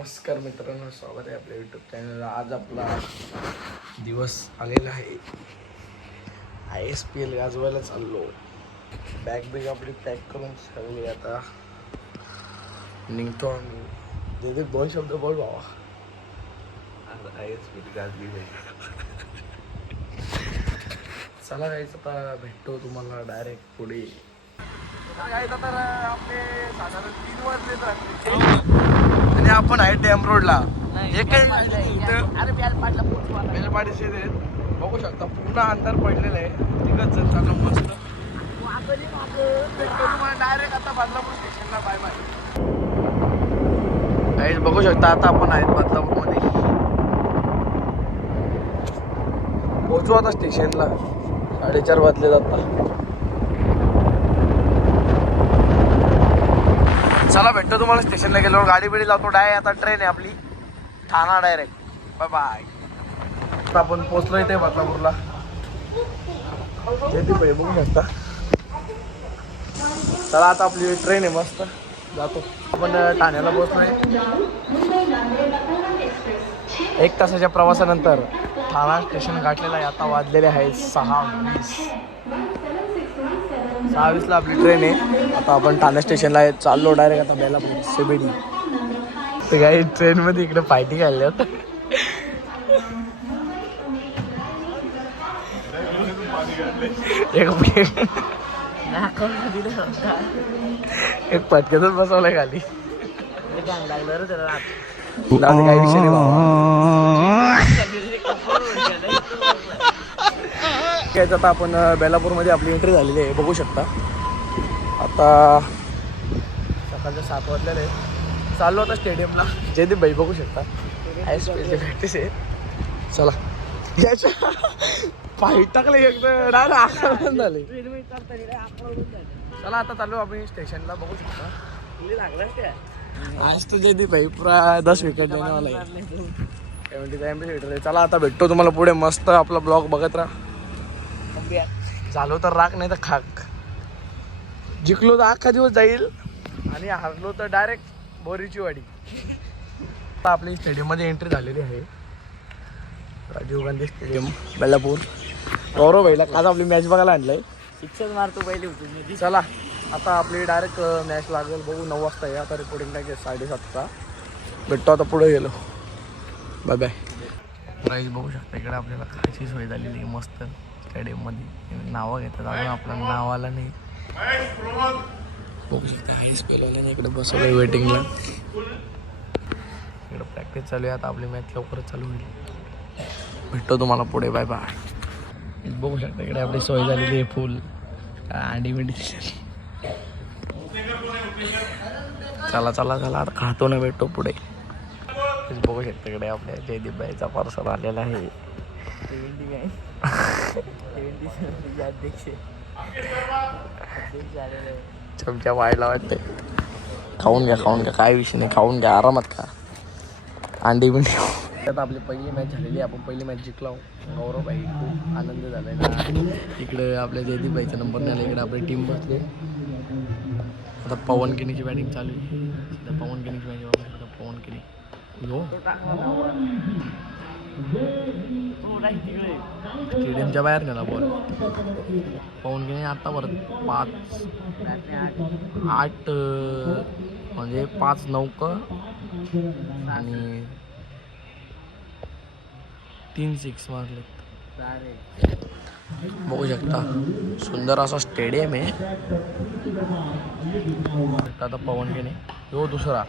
नमस्कार मित्रांनो, स्वागत आहे आपल्या यूट्यूब चॅनलला. आज आपला दिवस आलेला आहे. ISPL गाजवायला चाललो. बॅग आपली पॅक करून सगळी आता निघतो आम्ही. तिथे 2 शब्द बोल बाबा. आता ISPL गाजली चला जायचं. आता भेटतो तुम्हाला डायरेक्ट पुढे. जायचं तर आपले साधारण 3 वाजले आणि आपण आहे डॅम रोडला. बेलपाडीचे बघू शकता, पूर्ण अंधार पडलेलं आहे. तिकच चालू मस्त डायरेक्ट आता बदलापूर स्टेशनला. Bye bye. बघू शकता आता आपण आहेत बदलापूर मध्ये. पोहोचू आता स्टेशनला. 4:30 वाजले जातात. चला भेटतो तुम्हाला स्टेशनला गेल्यावर. गाडी बिडी लावतो डायरेक्ट. आता ट्रेन आहे आपली ठाणा डायरेक्ट. Bye bye. आता आपण पोहोचलो इथे बदलापूरला. बघू शकता. चला आता आपली ट्रेन आहे, मस्त जातो आपण. ठाण्याला पोहोचलोय. 1 तासाच्या प्रवासानंतर ठाणा स्टेशन गाठलेलं आहे. आता वाजलेले आहे 6:20 आपली ट्रेन आहे. आता आपण ठाणे स्टेशनला आहे. चाललो डायरेक्ट आता बेलापूर CBD. ते काही ट्रेन मध्ये इकडे पार्टी खाल्ली होतं. एक पटक्यातच बसवलंय खाली. काही विषय नाही बाबा. आता आपण बेलापूरमध्ये आपली एंट्री झालेली आहे. बघू शकता. आता सकाळच्या 7 वाजलेले आहे. चाललो आता स्टेडियमला. जयदीप भाई बघू शकता. ISPL प्रॅक्टिस आहे. चला याच्या पाय टाकले एकदम डायरेक्ट झाले. चला आता चालू आम्ही स्टेशनला. बघू शकता. आज तो जयदीप भाई पुरा 10 विकेट देणे वाला आहे. 75 चला आता भेटतो तुम्हाला पुढे. मस्त आपला ब्लॉग बघत राहा. झालो तर राख, नाही तर खाक. जिंकलो तर अख्खा दिवस जाईल आणि हारलो तर डायरेक्ट बोरीची वाडी. आता आपली स्टेडियममध्ये एंट्री झालेली आहे. राजीव गांधी स्टेडियम बेलापूर. गौरव भाईला आज आपली मॅच बघायला आणलंय. शिक्षक मारतो पहिले होती. चला आता आपली डायरेक्ट मॅच लागेल. बघू 9 वाजता आहे. आता रिपोर्टिंग टाकेल 7:30चा. भेटतो आता पुढे गेलो. Bye bye. प्राईज बघू शकता. इकडे आपल्याला खायची सोय झालेली आहे मस्त स्टेडियममध्ये. नावं घेतात अजून आपल्या नावाला नाही. बघू शकता ISPL वाल्याने इकडे बसवलं वेटिंगला. इकडे प्रॅक्टिस चालू आहे. आता आपली मॅच लवकरच चालू होईल. भेटतो तुम्हाला पुढे. Bye bye. बघू शकता इकडे आपली सोय झालेली आहे फुल. अंडी बिंडी. चला चला चला आता खातो ना. भेटतो पुढे. बघू शकता इकडे आपल्या जयदीप भाईचा पार्सल आलेला आहे. चमच्या व्हायला वाटते. खाऊन घ्या काय विषय नाही. खाऊन घ्या आरामात खा. अंडी बिंडी. आता आपली पहिली मॅच झालेली. आपण पहिली मॅच जिंकलो. गौरव भाई खूप आनंद झालाय ना. इकडे आपल्या जयदीप भाईचा नंबर नाही आला. इकडे आपली टीम बसले. आता पवन किनीची बॅटिंग चालू आहे. पवन किनीची बॅटिंग बघा. पवन किनी स्टेडियमच्या बाहेर नेला बॉल. पवन किनी आता परत 8 म्हणजे 5-9 आणि 3 6 मारले. बघू शकता सुंदर असा स्टेडियम आहे. आता पवन किनी यो दुसरा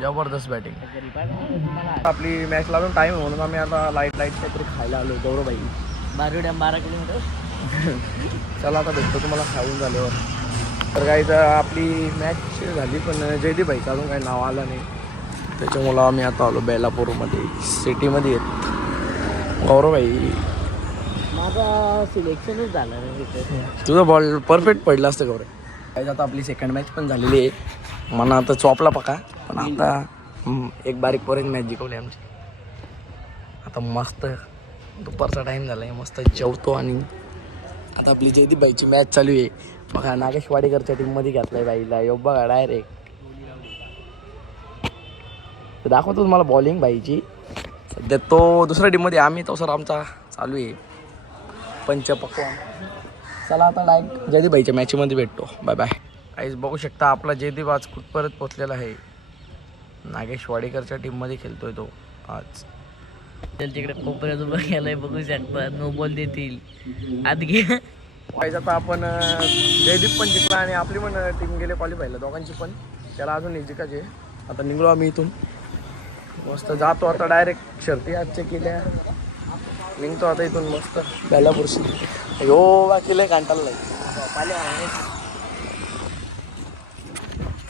जबरदस्त बॅटिंग. आपली मॅच लागून टाइम आहे म्हणून आम्ही आता लाईट काहीतरी खायला आलो. गौरव भाई 12 किलोमीटर. चला आता भेटतो तुम्हाला खाऊन झाल्यावर. तर काही तर आपली मॅच झाली पण जयदीप भाईचं अजून काही नाव आलं नाही. त्याच्यामुळं आम्ही आता आलो बेलापूरमध्ये सिटीमध्ये येत. गौरव भाई माझा सिलेक्शनच झालं नाही. तुझं बॉल परफेक्ट पडला असतं गौरव. आता आपली सेकंड मॅच पण झालेली आहे. मला आता चॉपला पका पण आता एक बारीक पोरेंज मॅच जिंकवली आमची. आता मस्त दुपारचा टाईम झाला आहे. मस्त जेवतो आणि आता आपली जयदीप भाईची मॅच चालू आहे. बघा नागेश वाडेकरच्या टीममध्ये घातलाय बाईला यो बघा डायरेक्ट दाखवतो तुम्हाला बॉलिंग बाईची. सध्या तो दुसऱ्या टीममध्ये आम्ही तो सर आमचा चालू आहे पंचपक्वान. चला आता डायरेक्ट जयदीप भाईच्या मॅचमध्ये भेटतो. Bye bye. काहीच बघू शकता आपला जयदीप आज कुठपर्यंत पोचलेला आहे. नागेश वाडेकरच्या टीममध्ये खेळतोय तो आज. चल तिकडे कोपऱ्यात उभं गेलाय बघू शकता. नो बॉल देतील आत घे. पाहिजे आता आपण जयदीप पण जिंकला आणि आपली पण टीम गेले क्वालिफायला दोघांची पण. त्याला अजून जिंकायचे. आता निघलो आम्ही इथून मस्त जातो आता डायरेक्ट शर्ती आजच्या केल्या. निघतो आता इथून मस्त बेलापूरशी. यो बाकीला कांटाला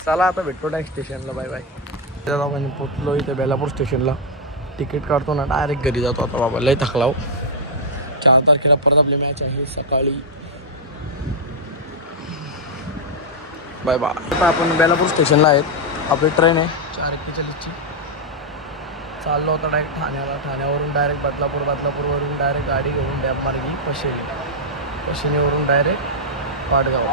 चला आता भेटतो डायरेक्ट स्टेशनला. Bye bye. आपण पोचलो इथे बेलापूर स्टेशनला. तिकीट काढतो ना डायरेक्ट घरी जातो आता. बाबा लय थकलाव. 4 तारखेला परत आपली मॅच आहे सकाळी. Bye bye. आता आपण बेलापूर स्टेशनला आहेत. आपली ट्रेन आहे 4:41ची. चाललो होता डायरेक्ट ठाण्याला. ठाण्यावरून डायरेक्ट बदलापूरवरून डायरेक्ट गाडी घेऊन डॅममार्गी पशिनीवरून डायरेक्ट पाटगाव.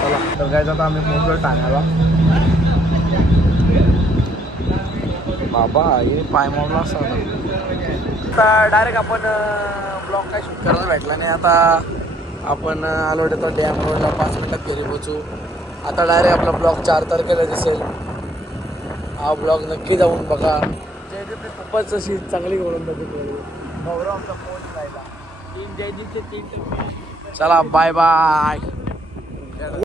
चला तर काय आता आम्ही पोहोचलो ठाण्याला. बाबा हे पाय मोडला असता आता. डायरेक्ट आपण ब्लॉग काय शूट करायला भेटला नाही. आता आपण आलो होतो डॅम रोडला. 5 मिनिटात घरी पोहोचू. आता डायरेक्ट आपला ब्लॉग 4 तारखेला दिसेल. हा ब्लॉग नक्की जाऊन बघा. जयदीपने खूपच अशी चांगली गोलंदाजी केली. गौरव आमचा फोन राहिला. टीम जयदीपचे 3 चला बाय बाय.